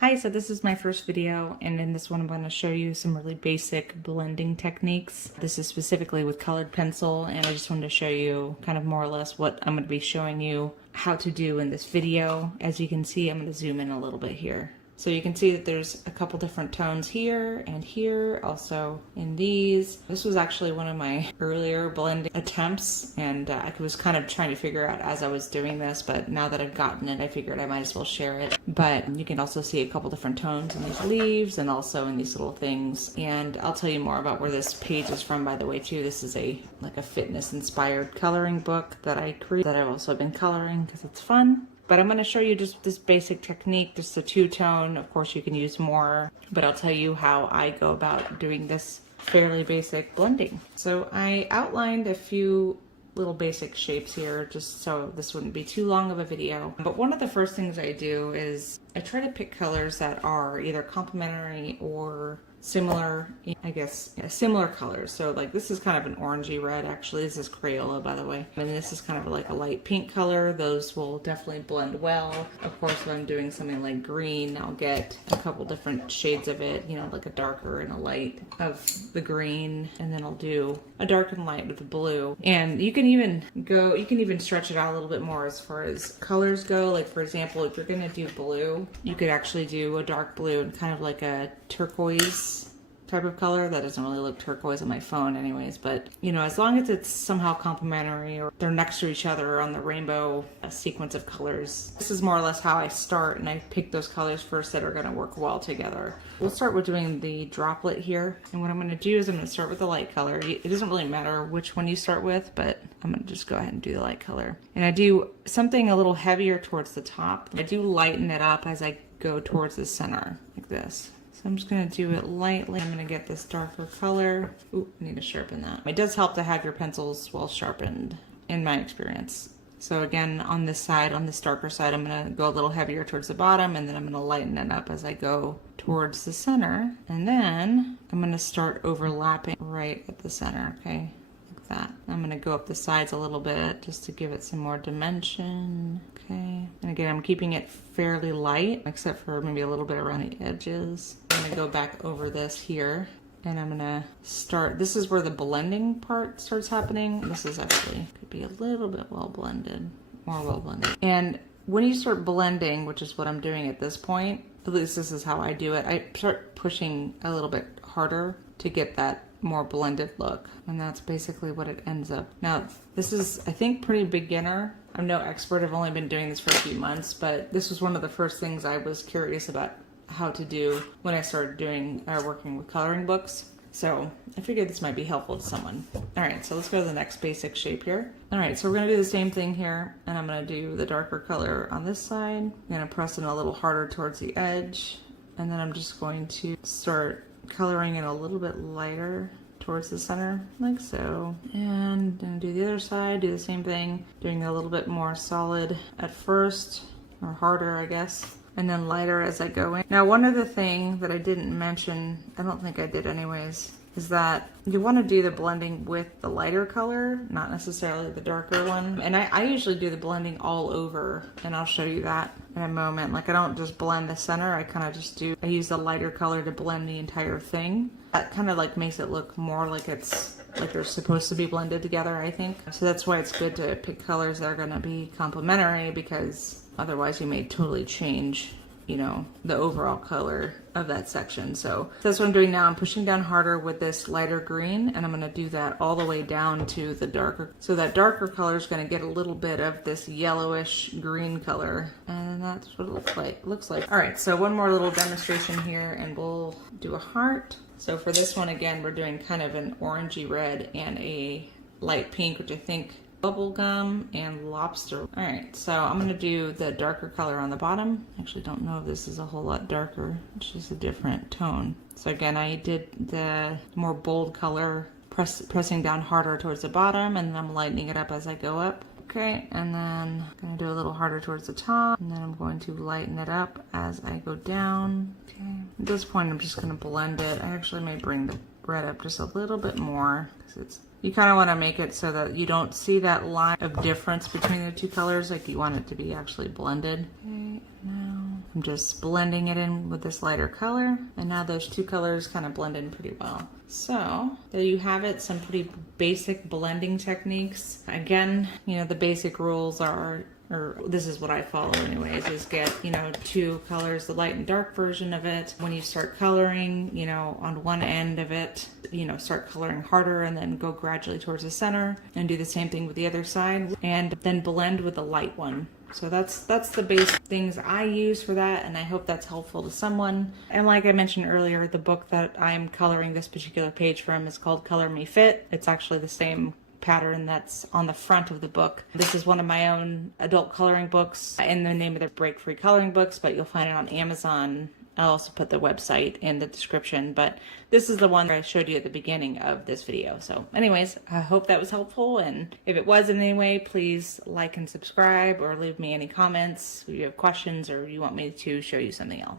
Hi, so this is my first video, and in this one I'm going to show you some really basic blending techniques. This is specifically with colored pencil, and I just wanted to show you kind of more or less what I'm going to be showing you how to do in this video. As you can see, I'm going to zoom in a little bit here. So you can see that there's a couple different tones here and here, also in these. This was actually one of my earlier blending attempts, and I was kind of trying to figure out as I was doing this, but now that I've gotten it, I figured I might as well share it. But you can also see a couple different tones in these leaves and also in these little things. And I'll tell you more about where this page is from, by the way, too. This is like a fitness inspired coloring book that I created that I've also been coloring because it's fun. But I'm going to show you just this basic technique, just a two-tone. Of course, you can use more, but I'll tell you how I go about doing this fairly basic blending. So I outlined a few little basic shapes here just so this wouldn't be too long of a video. But one of the first things I do is I try to pick colors that are either complementary or similar, I guess, similar colors. So like this is kind of an orangey red, actually. This is Crayola, by the way. And this is kind of like a light pink color. Those will definitely blend well. Of course, if I'm doing something like green, I'll get a couple different shades of it, you know, like a darker and a light of the green. And then I'll do a dark and light with the blue. And you can even stretch it out a little bit more as far as colors go. Like for example, if you're gonna do blue, you could actually do a dark blue and kind of like a turquoise type of color. That doesn't really look turquoise on my phone anyways, but you know, as long as it's somehow complementary or they're next to each other on the rainbow sequence of colors. This is more or less how I start, and I pick those colors first that are going to work well together. We'll start with doing the droplet here, and what I'm going to do is I'm going to start with the light color. It doesn't really matter which one you start with, but I'm going to just go ahead and do the light color. And I do something a little heavier towards the top. I do lighten it up as I go towards the center, like this. So I'm just going to do it lightly. I'm going to get this darker color. Ooh, I need to sharpen that. It does help to have your pencils well sharpened, in my experience. So again, on this side, on this darker side, I'm going to go a little heavier towards the bottom, and then I'm going to lighten it up as I go towards the center. And then I'm going to start overlapping right at the center, okay? Like that. I'm going to go up the sides a little bit just to give it some more dimension. Okay. And again, I'm keeping it fairly light, except for maybe a little bit around the edges. I'm going to go back over this here, and I'm going to start. This is where the blending part starts happening. This is actually, could be a little bit well blended, more well blended. And when you start blending, which is what I'm doing at this point, at least this is how I do it, I start pushing a little bit harder to get that more blended look, and that's basically what it ends up. Now this is, I think, pretty beginner. I'm no expert, I've only been doing this for a few months, but this was one of the first things I was curious about how to do when I started doing working with coloring books. So I figured this might be helpful to someone. All right, so let's go to the next basic shape here. All right, so we're gonna do the same thing here, and I'm gonna do the darker color on this side. I'm gonna press in a little harder towards the edge, and then I'm just going to start coloring it a little bit lighter towards the center, like so. And then do the other side, do the same thing, doing a little bit more solid at first, or harder, I guess, and then lighter as I go in. Now, one other thing that I didn't mention, I don't think I did anyways, is that you want to do the blending with the lighter color, not necessarily the darker one. And I usually do the blending all over, and I'll show you that in a moment. Like I don't just blend the center, I kind of just I use the lighter color to blend the entire thing. That kind of like makes it look more like they're supposed to be blended together, I think. So that's why it's good to pick colors that are going to be complementary, because otherwise you may totally change, you know, the overall color of that section. So that's what I'm doing now. I'm pushing down harder with this lighter green, and I'm going to do that all the way down to the darker. So that darker color is going to get a little bit of this yellowish green color, and that's what it looks like. All right, so one more little demonstration here, and we'll do a heart. So for this one, again, we're doing kind of an orangey red and a light pink, which I think bubblegum and lobster. All right, so I'm gonna do the darker color on the bottom. Actually, don't know if this is a whole lot darker. It's just a different tone. So again, I did the more bold color, pressing down harder towards the bottom, and then I'm lightening it up as I go up. Okay, and then I'm gonna do a little harder towards the top, and then I'm going to lighten it up as I go down. Okay, at this point I'm just gonna blend it. I actually may bring the red up just a little bit more, because you kind of want to make it so that you don't see that line of difference between the two colors, like you want it to be actually blended. Okay, now I'm just blending it in with this lighter color, and now those two colors kind of blend in pretty well. So there you have it, some pretty basic blending techniques. Again, you know, the basic rules are, or this is what I follow anyways, is get, you know, two colors, the light and dark version of it. When you start coloring, you know, on one end of it, you know, start coloring harder and then go gradually towards the center, and do the same thing with the other side, and then blend with the light one. So that's the basic things I use for that, and I hope that's helpful to someone. And like I mentioned earlier, the book that I'm coloring this particular page from is called Color Me Fit. It's actually the same pattern that's on the front of the book. This is one of my own adult coloring books in the name of the Break Free Coloring Books, but you'll find it on Amazon. I'll also put the website in the description, but this is the one that I showed you at the beginning of this video. So anyways, I hope that was helpful, and if it was in any way, please like and subscribe, or leave me any comments if you have questions or you want me to show you something else.